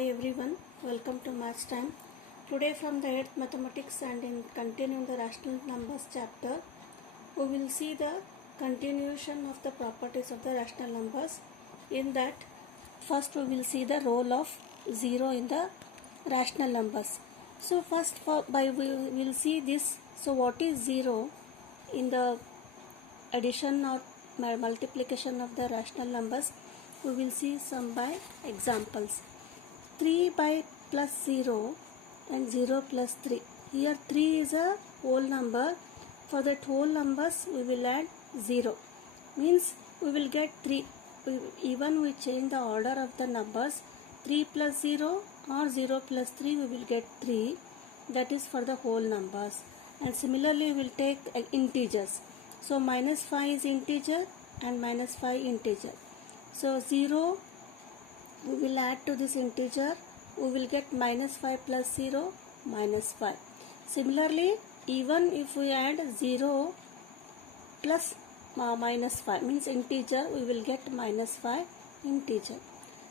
Hi everyone, welcome to Maths Time. Today from the 8th Mathematics and in continuing the rational numbers chapter, we will see the continuation of the properties of the rational numbers. In that, first we will see the role of 0 in the rational numbers. So first we will see this. So what is 0 in the addition or multiplication of the rational numbers? We will see some by examples. 3 by plus 0 and 0 plus 3. Here 3 is a whole number. For that whole numbers we will add 0. Means we will get 3. Even we change the order of the numbers. 3 plus 0 or 0 plus 3 we will get 3. That is for the whole numbers. And similarly we will take integers. So minus 5 is integer and minus 5 integer. So 0 we will add to this integer, we will get minus 5 plus 0, minus 5. Similarly, even if we add 0 plus minus 5, means integer, we will get minus 5 integer.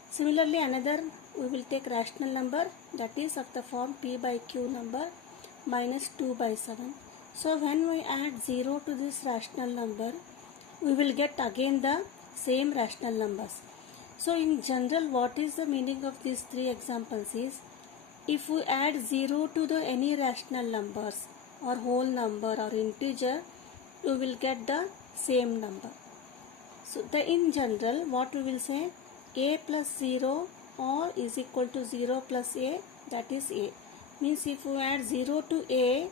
Similarly, another we will take rational number, that is of the form p by q number, minus 2 by 7. So when we add 0 to this rational number, we will get again the same rational numbers. So in general, what is the meaning of these three examples is, if we add 0 to the any rational numbers or whole number or integer, we will get the same number. So in general, what we will say, a plus 0 or is equal to 0 plus a, that is a. Means if we add 0 to a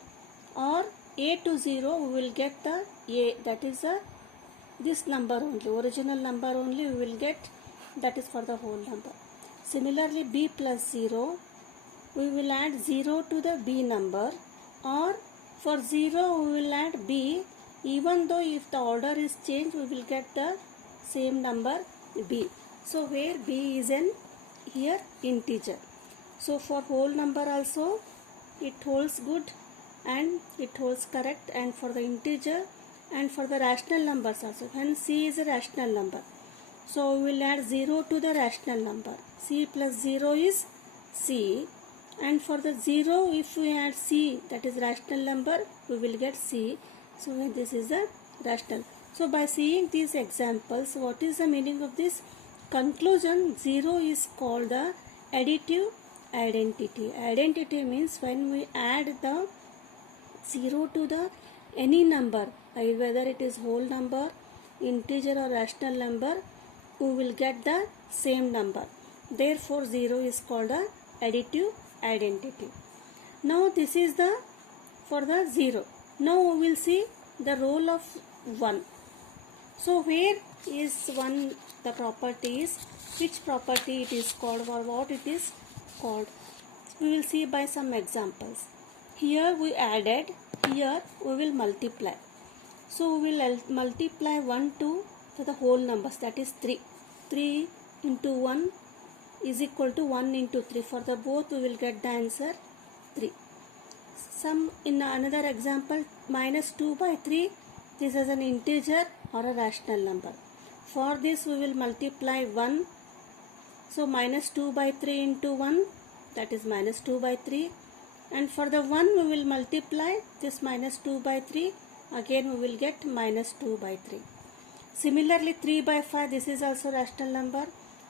or a to 0, we will get the a, that is this number only, original number only we will get. That is for the whole number. Similarly, b plus 0, we will add 0 to the b number, or for 0 we will add b, even though if the order is changed, we will get the same number b. So where b is an here integer. So for whole number also it holds good and it holds correct, and for the integer and for the rational numbers also. Hence c is a rational number. So we will add 0 to the rational number. C plus 0 is C. And for the 0, if we add C, that is rational number, we will get C. So this is the rational. So by seeing these examples, what is the meaning of this? Conclusion, 0 is called the additive identity. Identity means when we add the 0 to the any number, whether it is whole number, integer or rational number, we will get the same number. Therefore 0 is called a additive identity. Now this is the for the 0. Now we will see the role of 1. So where is 1 the property is, which property it is called or what it is called. We will see by some examples. Here we added, here we will multiply. So we will multiply 1 to the whole numbers, that is 3. 3 into 1 is equal to 1 into 3. For the both we will get the answer 3. Some in another example, minus 2 by 3, this is an integer or a rational number. For this we will multiply 1. So minus 2 by 3 into 1, that is minus 2 by 3. And for the 1 we will multiply this minus 2 by 3. Again we will get minus 2 by 3. Similarly 3 by 5, this is also rational number.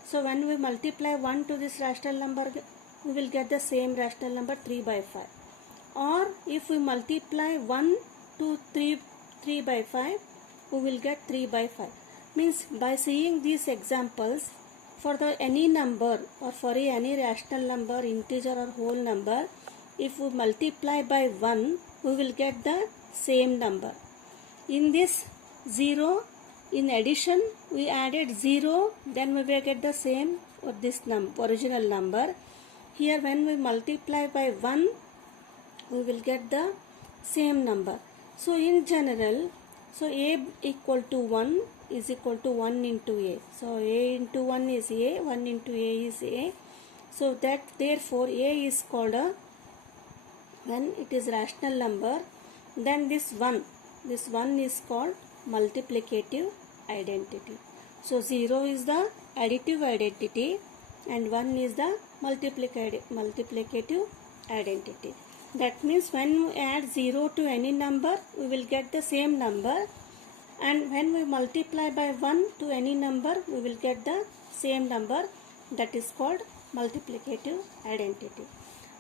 So when we multiply 1 to this rational number, we will get the same rational number 3 by 5. Or if we multiply 1 to 3 by 5, we will get 3 by 5. Means by seeing these examples, for the any number or for any rational number, integer or whole number, if we multiply by 1, we will get the same number. In this 0, in addition, we added 0, then we will get the same or this original number. Here when we multiply by 1, we will get the same number. So in general, so a equal to 1 is equal to 1 into a. So a into 1 is a, 1 into a is a. So that therefore a is called a, when it is rational number, then this 1 is called multiplicative identity. So 0 is the additive identity and 1 is the multiplicative identity. That means when we add 0 to any number, we will get the same number, and when we multiply by 1 to any number, we will get the same number. That is called multiplicative identity.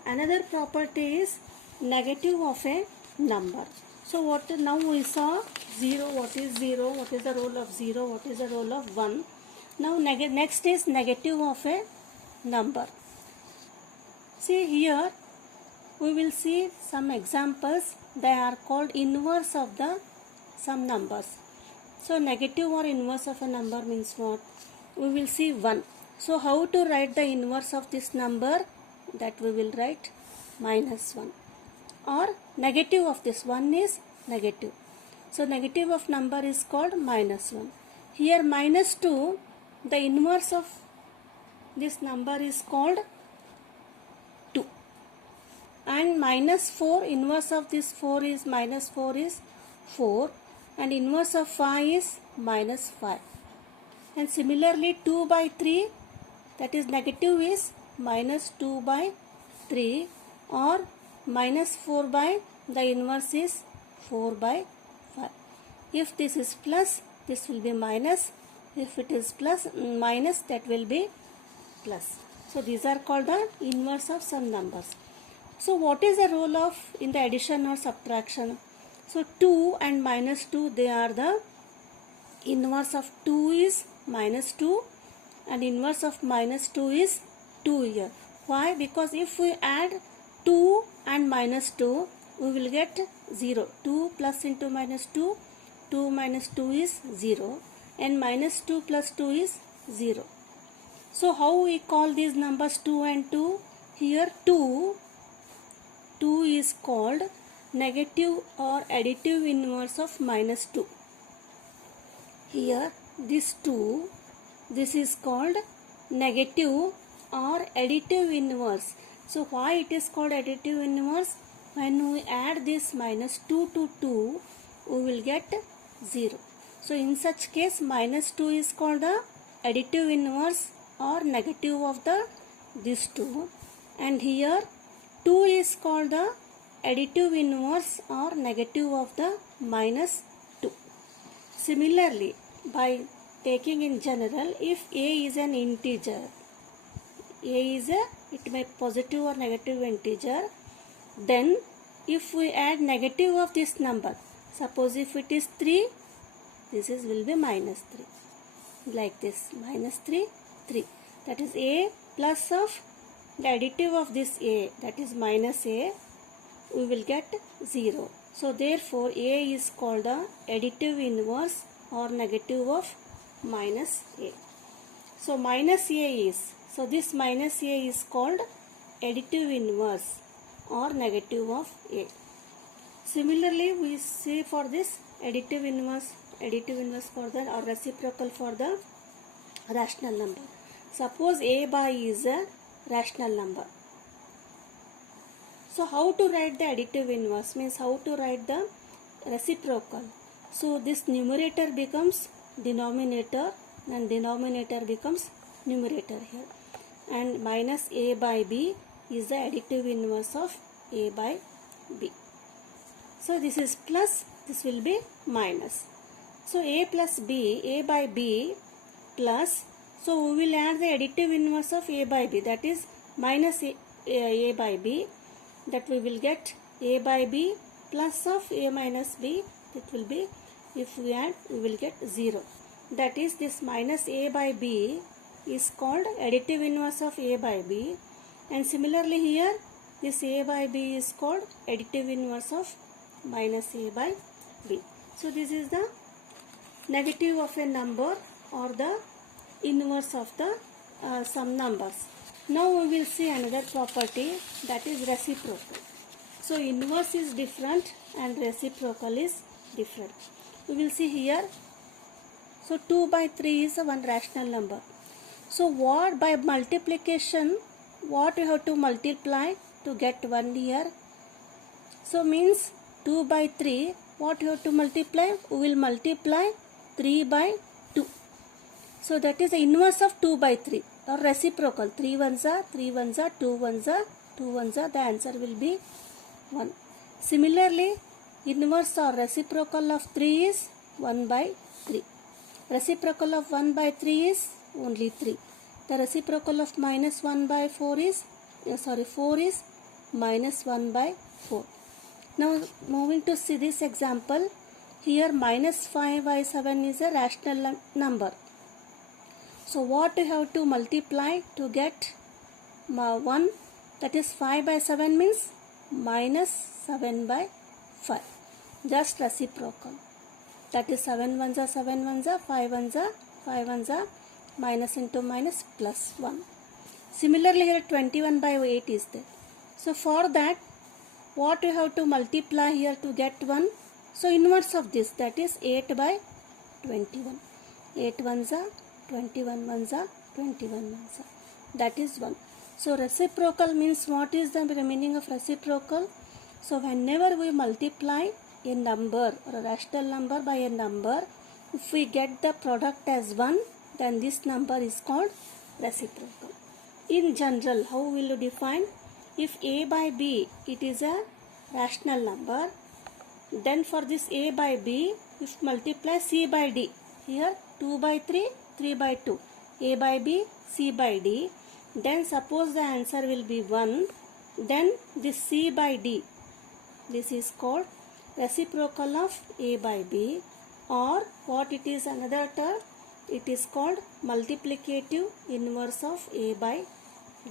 Another property is negative of a number. So now we saw 0, what is 0, what is the role of 0, what is the role of 1. Now next is negative of a number. See here, we will see some examples. They are called inverse of some numbers. So negative or inverse of a number means what? We will see 1. So how to write the inverse of this number? That we will write -1. Or negative of this 1 is negative. So negative of number is called -1. Here -2, the inverse of this number is called 2. And -4, inverse of this 4 is -4 is 4. And inverse of 5 is -5. And similarly 2 by 3, that is negative is -2 by 3, or -4 by the inverse is 4 by 5. If this is plus, this will be minus. If it is plus minus, that will be plus. So these are called the inverse of some numbers. So what is the role of in the addition or subtraction? So 2 and -2, they are the inverse of 2 is -2 and inverse of -2 is 2 here. Why? Because if we add 2 and -2, we will get 0. 2 plus into -2, 2 minus 2 is 0, and -2 plus 2 is 0. So how we call these numbers 2 and 2? Here 2 is called negative or additive inverse of -2. Here this 2, this is called negative or additive inverse. So why it is called additive inverse? When we add this -2 to 2, we will get 0. So in such case -2 is called the additive inverse or negative of this 2, and here 2 is called the additive inverse or negative of the -2. Similarly, by taking in general, if a is an integer, it may be positive or negative integer, then if we add negative of this number, suppose if it is 3, this will be -3, like this, -3, 3. That is a plus of the additive of this a, that is -a, we will get 0. So therefore a is called the additive inverse or negative of -a. So -a is, so this -a is called additive inverse or negative of a. Similarly, we see for this additive inverse for the or reciprocal for the rational number. Suppose a by is a rational number. So how to write the additive inverse? Means how to write the reciprocal. So this numerator becomes denominator and denominator becomes numerator here. And -a by b is the additive inverse of a by b. So this is plus, this will be minus. So a plus b, a by b plus, so we will add the additive inverse of a by b, that is minus a by b, that we will get a by b plus of a minus b, that will be, if we add, we will get 0. That is this minus a by b is called additive inverse of a by b, and similarly here this a by b is called additive inverse of minus a by b. So this is the negative of a number or the inverse of the some numbers. Now we will see another property, that is reciprocal. So inverse is different and reciprocal is different. We will see here. So 2 by 3 is one rational number. So what by multiplication, what you have to multiply to get 1 here? So means 2 by 3, what you have to multiply? We will multiply 3 by 2. So that is the inverse of 2 by 3. or reciprocal. 3 ones are 3 ones are 2 ones are 2 ones are. The answer will be 1. Similarly, inverse or reciprocal of 3 is 1 by 3. Reciprocal of 1 by 3 is only 3. The reciprocal of minus 1 by 4 is 4 is minus 1 by 4. Now moving to see this example. Here minus 5 by 7 is a rational number. So what you have to multiply to get 1, that is 5 by 7 means minus 7 by 5. Just reciprocal. That is 7 ones are 7 ones are 5 ones are 5 ones are minus into minus plus 1. Similarly here 21 by 8 is there. So for that what you have to multiply here to get 1? So inverse of this, that is 8 by 21. 8 ones are 21 ones are 21 ones are. That is 1. So reciprocal means what is the meaning of reciprocal? So whenever we multiply a number or a rational number by a number, if we get the product as 1, then this number is called reciprocal. In general, how will you define? If a by b, it is a rational number, then for this a by b, if multiply c by d, here 2 by 3, 3 by 2, a by b, c by d, then suppose the answer will be 1, then this c by d, this is called reciprocal of a by b, or what it is another term, it is called multiplicative inverse of a by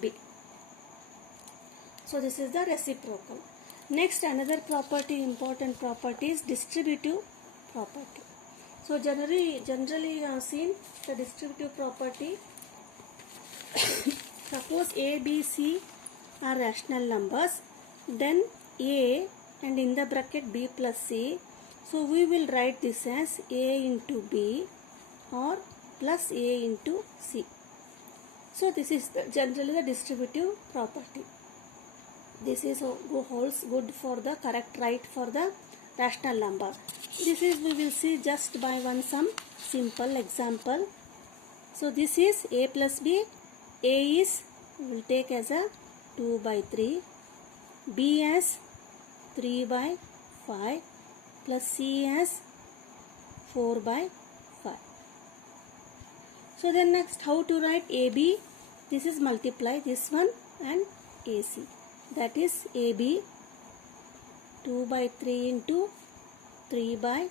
b. So this is the reciprocal. Next, another property, important property is distributive property. So generally you have seen the distributive property. Suppose a, b, c are rational numbers, then a and in the bracket b plus c. So we will write this as a into b or plus a into c. So this is generally the distributive property. This is holds good for the correct right for the rational number. This is we will see just by some simple example. So this is a plus b. A is we will take as a 2 by 3, b as 3 by 5 plus c as 4 by 5. So then next, how to write AB? This is multiply this one and AC. That is AB 2 by 3 into 3 by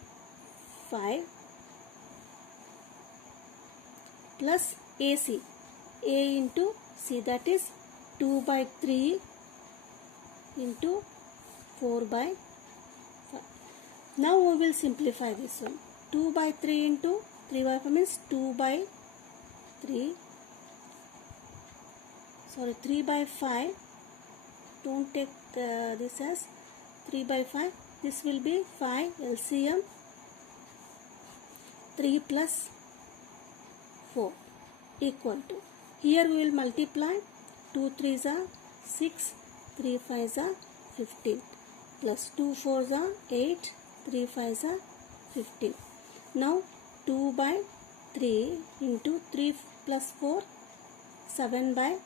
5 plus AC. A into C, that is 2 by 3 into 4 by 5. Now we will simplify this one. 2 by 3 into 3 by 5 means 2 by 3. 3 by 5. Don't take this as 3 by 5. This will be 5 LCM 3 plus 4 equal to. Here we will multiply 2 3s are 6, 3 5s are 15 plus 2 4s are 8, 3 5s are 15. Now 2 by 3 into 3 plus 4, 7 by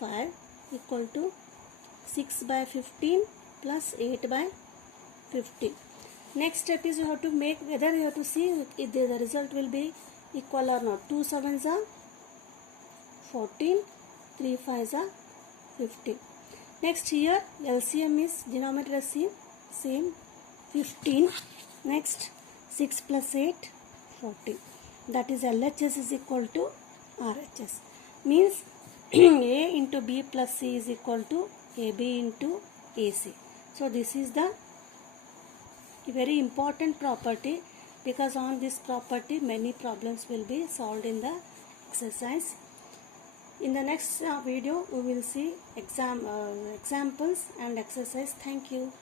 5 equal to 6 by 15 plus 8 by 15. Next step is you have to make, whether you have to see if the result will be equal or not. 2 7s are 14, 3 5s are 15. Next here LCM is denominator is same 15. Next 6 plus 8 14. That is LHS is equal to RHS. Means A into B plus C is equal to AB into AC. So this is the very important property, because on this property many problems will be solved in the exercise. In the next video we will see examples and exercise. Thank you.